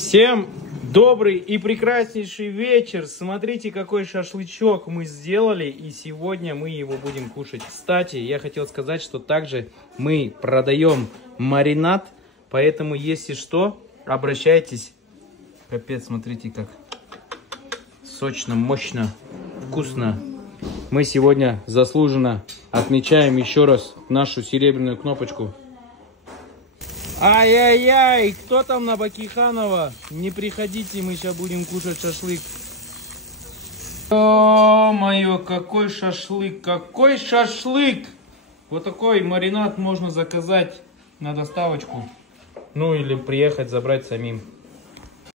Всем добрый и прекраснейший вечер. Смотрите, какой шашлычок мы сделали, и сегодня мы его будем кушать. Кстати, я хотел сказать, что также мы продаем маринад, поэтому, если что, обращайтесь. Капец, смотрите, как сочно, мощно, вкусно. Мы сегодня заслуженно отмечаем еще раз нашу серебряную кнопочку. Ай-яй-яй, кто там на Бакиханова? Не приходите, мы сейчас будем кушать шашлык. О-моё, какой шашлык, какой шашлык! Вот такой маринад можно заказать на доставочку. Ну или приехать забрать самим.